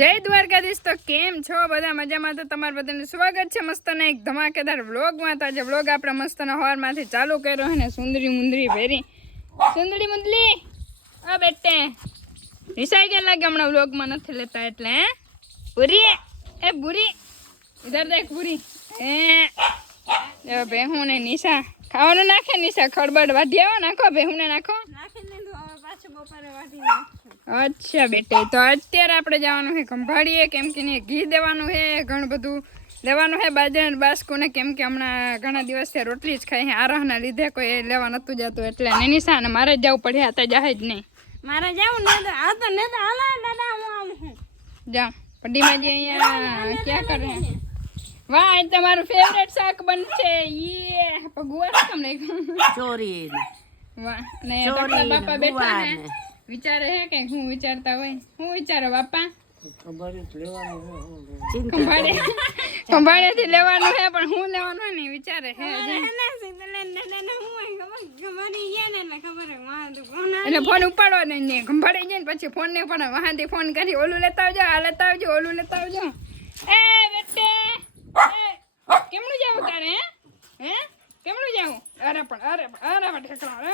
જય દ્વારકાધીશ। તો કેમ છો બધા? મજામાં? તો તમારું બધાનું સ્વાગત છે મસ્તના એક ધમાકેદાર વ્લોગમાં। તો આજે વ્લોગ આપણે મસ્તના હવારમાંથી ચાલુ કર્યો હે ને સુંદરી મુંદરી ભેરી સુંદરી મુંદલી આ બેટે નિશાઈ કે લાગે હમણાં વ્લોગમાં નથી લેતા એટલે હે પૂરી એ પૂરી ઇધર દેખ પૂરી એ બેહું ને નિશા ખાવાનું નાખે નિશા ખડબડ વાઢી આવો નાખો બેહું ને નાખો નાખી લીધું હવે પાછું બપોરે વાઢી નાખો। अच्छा बेटे तो અત્યારે આપણે જવાનું છે ખંભાળીએ કેમ કે ને ઘી દેવાનું છે ઘણું બધું લેવાનું છે બાજરાના બાસ્કોને કેમ કે હમણાં ઘણા દિવસથી રોટલી જ ખાઈ આરાહના લીધે કોઈ લેવા નતું જતું એટલે નિશા ને મારે જ જવું પડે આ તો જાહે જ નહીં મારે જવું ને આ તો ને હાલા દાદા હું આવું છું જા પડીમાજી અહીંયા ક્યાં કરે વાહ આ તમારું ફેવરેટ શાક બનશે યે પગુઆ કેમ નહીં ચોરી વાહ ને ટોટલા બાપા બેઠા ને વિચારે હે કે હું વિચારતા હોય હું વિચારો બાપા ખંભાળેથી લેવાનું હે પણ હું લેવાનું હે ને વિચારે હે એટલે ફોન ઉપાડો ને ખંભાળી જાય ને પછી ફોન ને પણ વહાથી ફોન કરી ઓલું લેતા આવજો આ લેતા આવજો ઓલું લેતા આવજો એ બેટે કેમનું જાવું તારે હે કેમનું જાવું અરે પણ ઠેકડા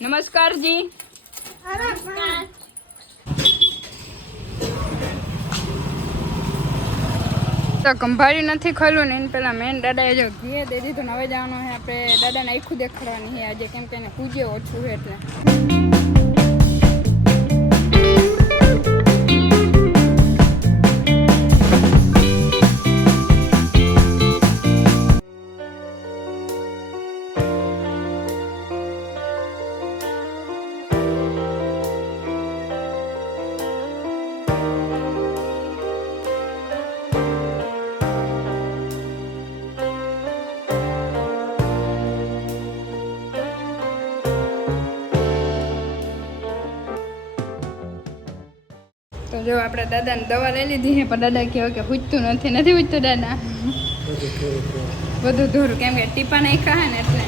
નમસ્કાર જી તો કંભાળી નથી ખોલું ને એને પેલા મેન દાદાએ જો ઘી દઈ દીધું ને હવે જવાનું છે આપણે દાદાને આખું દેખાડવાની છે આજે કેમ કે એને પૂજે ઓછું છે એટલે તો જો આપણે દાદાને દવા લઈ લીધી છે પણ દાદા કહે કે પૂછતું નથી પૂછતું દાદા બધું ધૂર કેમ કે ટીપા નહીં ખાય ને એટલે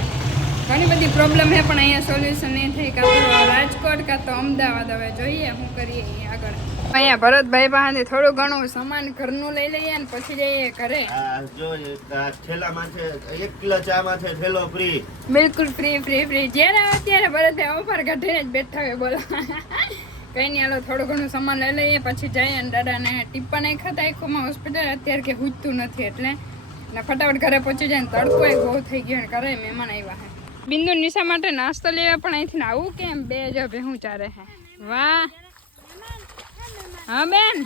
ઘણી બધી પ્રોબ્લેમ છે પણ અહીંયા સોલ્યુશન નહીં થઈ કાં તો રાજકોટ કાં તો અમદાવાદ હવે જોઈએ શું કરીએ અહીંયા આગળ અહીંયા ભરતભાઈ પાસેથી થોડું ઘણું સામાન ઘરનું લઈ લઈએ ને પછી જઈએ ઘરે બિલકુલ ફ્રી જ્યારે અત્યારે ભરતભાઈ ઓફર કાઢીને જ બેઠા હોય બોલો કઈ નહીં હાલો થોડું ઘણું સામાન લઈ લઈએ પછી જઈએ અને દાદાને ટીપા નહીં ખાતા આખોમાં હોસ્પિટલ અત્યારે કે પૂછતું નથી એટલે ને ફટાફટ ઘરે પહોંચી જાય ને તડકો બહુ થઈ ગયો ને ઘરે મહેમાન આવ્યા છે બિંદુ નિશા માટે નાસ્તો લેવા પણ અહીંથી આવું કેમ બે જો ભેહું ચારે છે વાહ હા બેન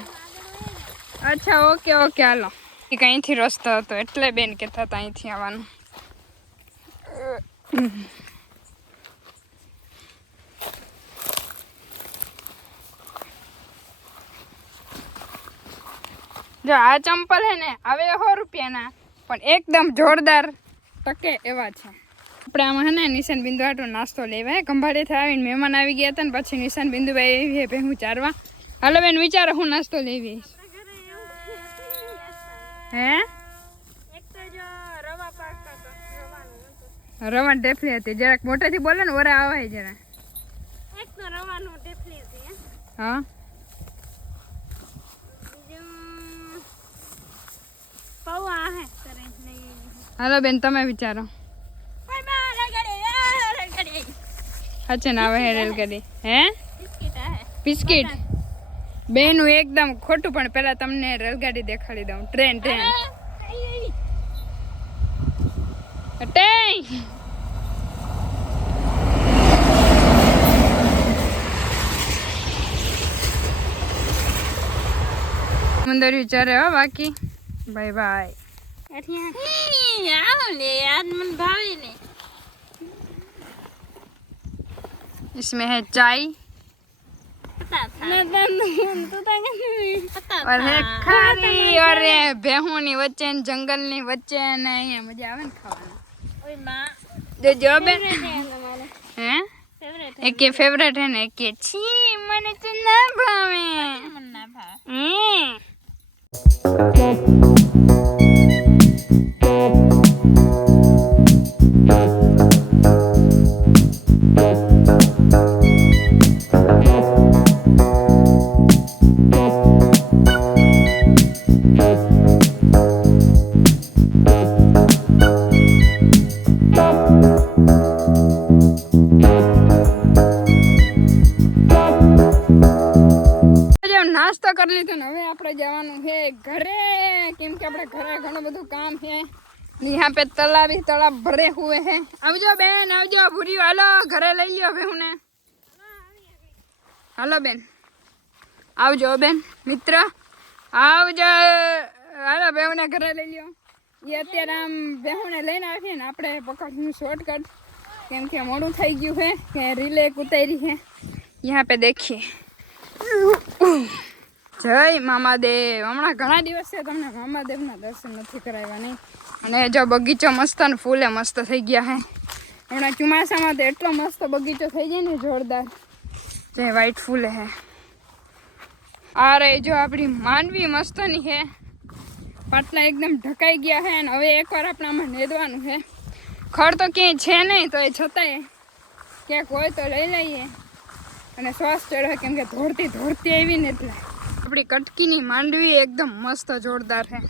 અચ્છા ઓકે હાલો એક અહીંથી રસ્તો હતો એટલે બેન કહેતા હતા અહીંથી આવવાનું જો આ ચંપલ હે ને હવે 100 રૂપિયાના પણ એકદમ જોરદાર ટકે એવા છે આપણે આમાં હે ને નિશાન બિંદુ આટો નાસ્તો લેવા હે ખંભાળીથી આવીને મહેમાન આવી ગયા હતા ને પછી નિશાન બિંદુભાઈ એવી હે હું ચારવા હાલો બેન વિચારો હું નાસ્તો લેવી હે રવા ઢેફલી હતી જરાક મોટેથી બોલે ને ઓરા આવે જરા હા હાલો બેન તમે વિચારો હચન આવે હે રેલગાડી હે બિસ્કિટ બેનું એકદમ ખોટું પણ પેલા તમને રેલગાડી દેખાડી દઉં ટ્રેન મંદર વિચારે હો બાકી બાય બાય इसमें है चाय और है खारी और बेहूनी वच्चे जंगल ની વચ્ચે ને અહીંયા મજા આવે ને ખાવાની જો બેન હે એક કે ફેવરેટ હે ને કે છી મને તો ના ભાવે કરી લીધું ને હવે આપણે જવાનું છે ઘરે, કેમ કે આપણે ઘરે ઘણું બધું કામ છે. यहाँ पे तालाब भरे हुए हैं. आवजो बेन, आवजो भूरी, हालो घरे लई ल्यो बेहुने. हालो बेन, आवजो बेन मित्र, आवजो. हालो बेहुने घरे लई ल्यो. ये અત્યારે આમ બેहुને લઈને આવીએ ને આપણે પકડનું શોર્ટકટ, કેમ કે મોડું થઈ ગયું છે કે રીલે ઉતારી છે. यहाँ पे देखिए, જય મામાદેવ. હમણાં ઘણા દિવસ છે તમને મામાદેવના દર્શન નથી કરાવ્યા નહીં. અને જો બગીચો મસ્ત ને ફૂલે મસ્ત થઈ ગયા છે હમણાં ચોમાસામાં. તો એટલો મસ્ત બગીચો થઈ જાય ને જોરદાર, જે વ્હાઈટ ફૂલે છે. આ રહી જો આપણી માંડવી મસ્તની છે, પાટલા એકદમ ઢકાઈ ગયા છે. અને હવે એકવાર આપણે આમાં નેદવાનું છે. ખડ તો ક્યાંય છે નહીં, તો એ છતાંય ક્યાંક હોય તો લઈ લઈએ. અને શ્વાસ ચડે કેમ કે ધોળતી આવી ને એટલે. આપણી કટકીની માંડવી એકદમ મસ્ત જોરદાર છે.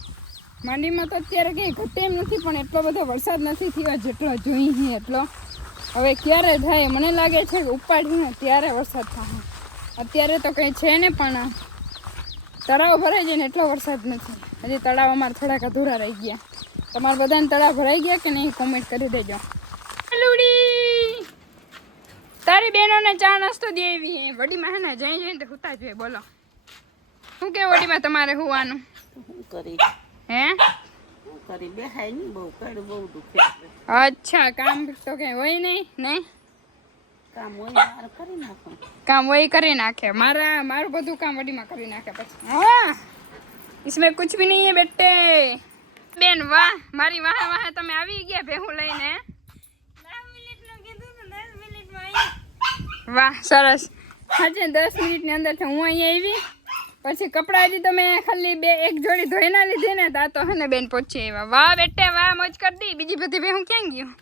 માંડવીમાં તો અત્યારે કંઈ ઘટે એમ નથી, પણ એટલો બધો વરસાદ નથી થયો જેટલો જોઈએ એટલો. હવે ક્યારે થાય મને લાગે છે કે ઉપાડીને ત્યારે વરસાદ થાય. અત્યારે તો કંઈ છે ને, પણ તળાવ ભરાઈ જાય ને એટલો વરસાદ નથી. હજી તળાવ અમારે થોડાક અધૂરા રહી ગયા. તમારે બધાને તળાવ ભરાઈ ગયા કે નહીં કોમેન્ટ કરી દેજો. લુડી તારી બહેનોને ચા નાસ્તો દે એવી હે વડીમાં હે ને, જઈને તો હુતા જોઈએ. બોલો શું કે વડીમાં તમારે હોવાનું હે? અચ્છા, કામ તો કઈ હોય નહીં. કામ હોય કરી નાખે. મારું બધું કામ વડીમાં કરી નાખે પછી. હા, इसमें कुछ भी नहीं है बेटे. બેન વાહ, મારી વાહે તમે આવી ગયા ભેહું લઈને. વાહ સરસ. સાચે 10 મિનિટની અંદર હું અહીંયા આવી. પછી કપડા હજી તમે ખાલી એક જોડી ધોઈ ના લીધી ને તા તો હે ને બેન પહોંચી આવ્યા. વાહ બેટે વાહ, મોજ કરી દી. બીજી બધી બેહું ક્યાં ગયું?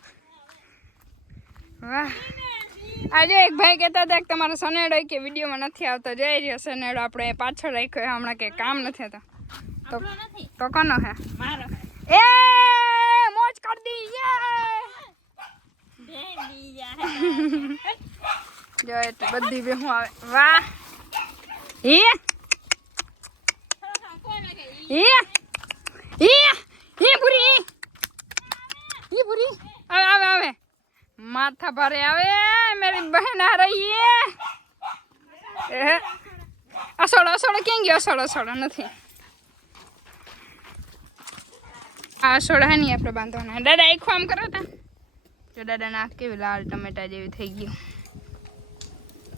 વાહ. આજે એક ભાઈ કહેતા હતા કે તમારો સનેડો કે વિડીયોમાં નથી આવતો. જઈ રહ્યો સનેડો આપણે પાછળ રાખ્યો હમણાં કે કામ નથી થતો. તો કોનો હે? મારો. એ મોજ કરી દી. જો એ તો બધી બેહું આવે. વાહ. આવે માથા ભારે આવે. મેરી બહેન આ રહી હે. અસોડો ક્યાં ગયો? અસોડો નથી. આ અસોડો હે નહીં આપણે બાંધવાના. દાદા આખું આમ કરો તા. જો દાદા નાક કેવી લાલ ટમેટા જેવી થઈ ગયું.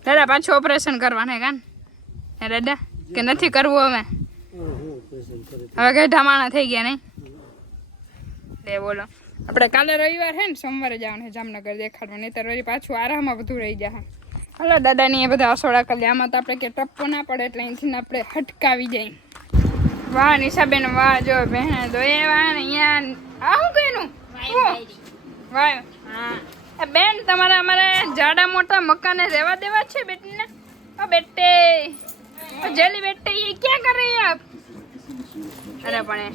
દાદા પાછું ઓપરેશન કરવાનું હે કાન હે દાદા કે નથી કરવું? હવે ગઢા માણા થઈ ગયા નહીં. લે બોલો, આપણે કાલે રવિવાર છે ને, સોમવારે જવાનું છે જામનગર દેખાડવા. નહીં તો રવિ પાછું આરામમાં બધું રહી જાય. હલો દાદાની એ બધા અસોડા કરી. આમાં તો આપણે કે ટપ્પો ના પડે એટલે અહીંથી આપણે હટકાવી જાય. વાહ નિશાબેન વાહ. જો બહેન દોયા ને અહીંયા આ શું કહેનું વાહ. હા બેન, તમારે અમારે જાડા મોટા મકાને રહેવા દેવા છે બેટીને? ઓ બેટે, ઓ જેલી બેટે, ये क्या कर रही है आप? અરે પણ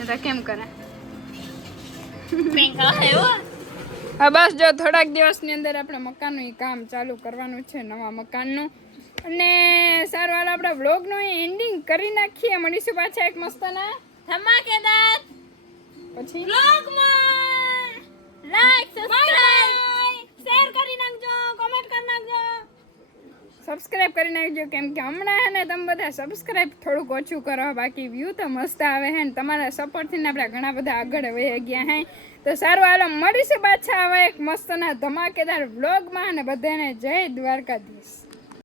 એ તો કેમ કરે? હા બસ જો થોડાક દિવસની અંદર આપણે મકાનનું કામ ચાલુ કરવાનું છે, નવા મકાનનું. અને સારું હાલ આપણે વ્લોગનું એન્ડિંગ કરી નાખીએ. મળીશું પાછા એક મસ્તના ધમાકેદાર પછી વ્લોગમાં. લાઈક સબસ્ક્રાઇબ શેર કરી નાખજો, કમેન્ટ કરી નાખજો, સબસ્ક્રાઇબ કરી નાખજો. કેમ કે હમણાં હે ને તમે બધા સબસ્ક્રાઇબ થોડુંક ઓછું કરો, બાકી વ્યૂ તો મસ્ત આવે હે ને. તમારા સપોર્ટથી ને આપણે ઘણા બધા આગળ વહી ગયા હે. તો સારું હાલો મળીશું પાછા હવે એક મસ્તના ધમાકેદાર વ્લોગમાં. અને બધાને જય દ્વારકાધીશ.